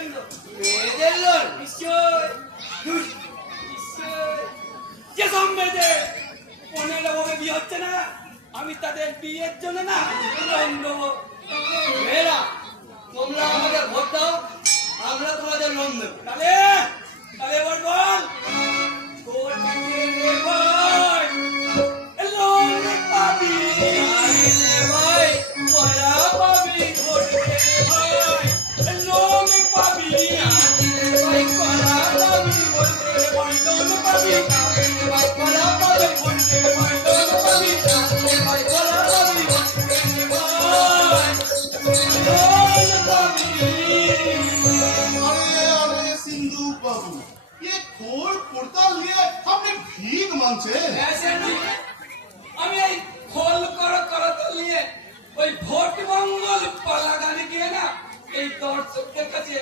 জন্য। মেয়েদের লোন? নিশ্চয় যেসব মেয়েদের 15 ভাবে বিয়ে হচ্ছে না, আমি তাদের বিয়ের জন্য না লোন দেবো। মেয়েরা তোমরা আমাদের ভোট দাও, আমরা তোমাদের লোন দেবো। তাহলে তাহলে এবার বল ভোট দিতে রে ভাই, লোন পাবি ভাই কলা পাবি, ভোট দিতে রে ভাই, লোন পাবি ভাই কলা পাবি, ভোট দিতে রে ভাই, লোন পাবি ভাই কলা পাবি, ভোট দিতে রে ভাই, লোন পাবি ভাই কলা পাবি। अरे सिंधु बाबू, ये खोल कुर्ता लिए हमने भीख मांगছে। আমি এই খোল করতো নিয়ে ওই ভোট মঙ্গল পালা গানে গিয়ে না এই দর্শকদের কাছে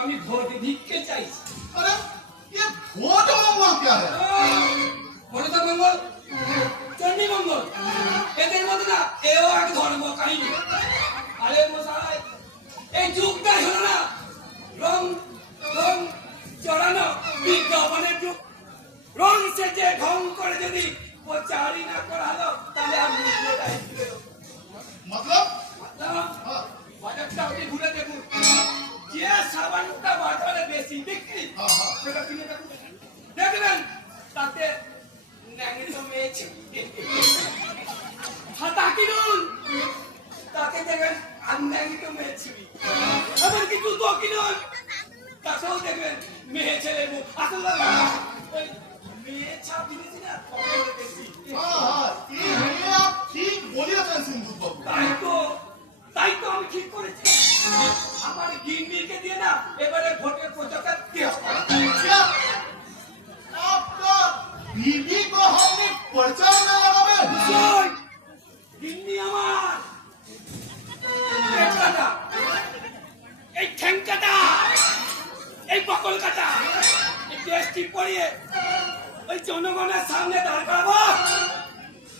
আমি ভোট ভিক্ষে চাইছি। अरे ये वोट मंगल क्या है? ভোট মঙ্গল চণ্ডী মঙ্গল এদের মধ্যে না এও এক ধর্ম কাহিনী। আরে মশাই এই যুগটাই হলো না রং রং চড়ানো বিজ্ঞাপনের যুগ। রং সেজে ঢং করে যদি প্রচারই না করা হলো তাহলে আমি मतलब हाँ, বাজারটা আপনি ঘুরে দেখুন, যে সাবানটা বাজারে বেশি বিক্রি हाँ, हाँ। সেটা কিনে দেখুন, দেখবেন তাতে ন্যাংটো মেয়ে হাতা কিনুন তাতে দেখবেন আন্যাংটো মেয়ে ছিবি। এমনকি জুতো কিনুন তাতেও দেখবেন মেয়ে ছেলে মুখ আসলে ওই মেয়ে ছাপ জিনিস না খবর বেশি। हाँ, हाँ, ये आप ठीक बोलिएছেন सिंधु बाबू। তাই তো আমি ঠিক করেছি আমার গিন্নিকে দিয়ে না এবারে ভোটের প্রচারটা দেওয়া করা। क्या आपका बीवी को हमने प्रचार में लगावे? নিশ্চয়, গিন্নি আমার পেট কাটা, এই ঠ্যাং কাটা, এই বকল কাটা, এই টেস্টি পরিয়ে ওই জনগণের সামনে দাঁড় করাবো।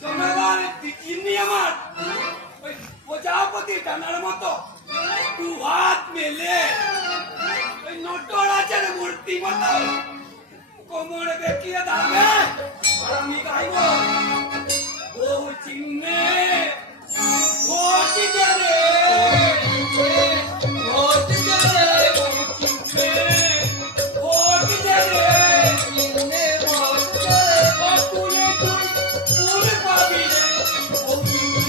জনগণ গিন্নি আমার ওই প্রজাপতি টানার মতো দু হাত মেলে ওই নটরাজের মূর্তি মতো কোমরে বেঁকিয়ে দাঁড়াবে আর আমি গাইব ও চিহ্নে ভোট দে রে, ভোট দে রে, ভোট দে রে, ভোট দে রে, ও তুলে তুই তুলে পাবি রে, ও চিহ্নে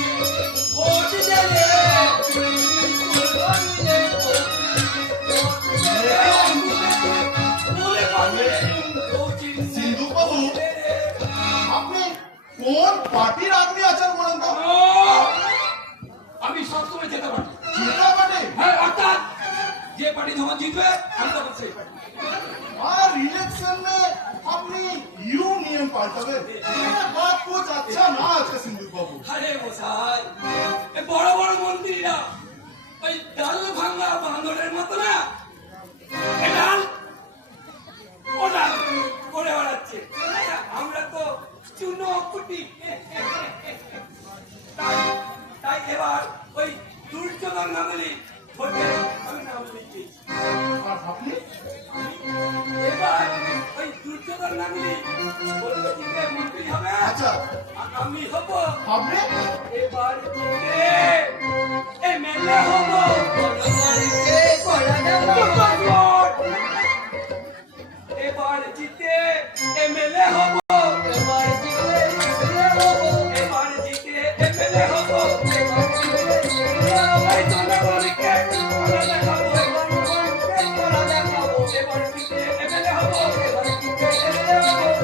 ভোট দে রে, তুলে পাবি রে, ও চিহ্নে सिंधु बाबू, আপনি কোন পার্টির আদমি আছেন বলেন তো? আমি সবসময় যেতে পারি। চিন্তা পার্টি? হ্যাঁ, অর্থাৎ যে পার্টি যখন জিতবে আমি তখন সেই পার্টি। और इलेक्शन में अपनी यूनियन पाल्टाবে। ये बात कुछ अच्छा ना আছে सिंधु बाबू। আরে মশাই এই বড় বড় মন্ত্রীরা ওই ডাল ভাঙা বাঁদরের মতো না এই ডাল ও ডাল করে বেড়াচ্ছে, আমরা তো চুনো কুটি। তাই এবার ওই দুর্যোধন নামলি ভোটে আমি নাম লিখেছি। আর আপনি? এবার ওই দুর্যোধন নামলি ভোটে জিতে মন্ত্রী হবে, আচ্ছা, আর আমি হব আপনি? এবার জিতে এমএলএ হব। এবার জিতে এমএলএ হব, এবার জিতে এমএলএ হব, এই জনগণকে করা দেখাবো, এবার জিতে এমএলএ হব, এবার জিতে এমএলএ হব,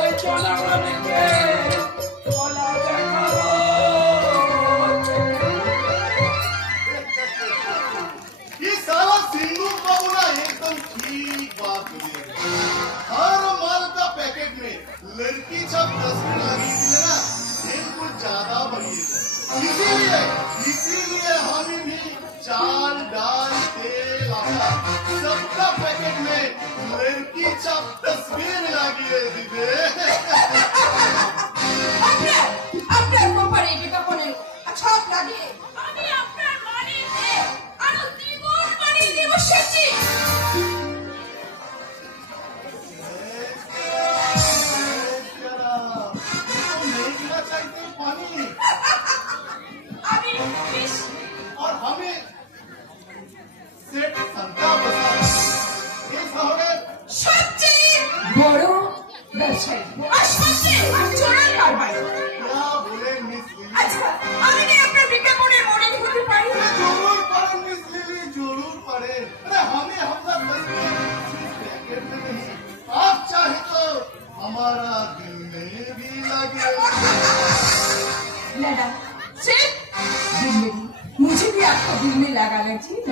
ওই জনগণকে কলা দেখাবো। ये साला सिंधु बाबू ना एकदम ठीक बात बोली है। हर माल का पैकेट में लड़की छप तस्वीर लगी थी ना, ये कुछ ज्यादा बनी है। इसीलिए हम भी चाल डाल तेल आटा सबका पैकेट में लड़की छप तस्वीर लगी है दीदी। আপনার কোম্পানি বিজ্ঞাপনে লাগে আমি আপনার বাড়ির মেয়ে আরো দ্বিগুণ বানিয়ে দেব সেচি। मेघना चाहिए पानी আমি মিষ্টি और हमें सेठ संता बसा ये शहरे সবচেয়ে বড় ব্যবসায়ী আর সবচেয়ে চোরাই কারবার। क्या बोले मिस लिली আচ্ছা আমি কি আপনার বিজ্ঞাপনের মডেল হতে পারি? जरूर पढ़े मिस लिली जरूर पढ़े अरे हमें हमका तस्वीर सिर्फ पैकेट में नहीं आप चाहे तो हमारा दिल में भी लगे मैडम सिर्फ दिल में, मुझे भी आपका दिल में लगाना चाहिए।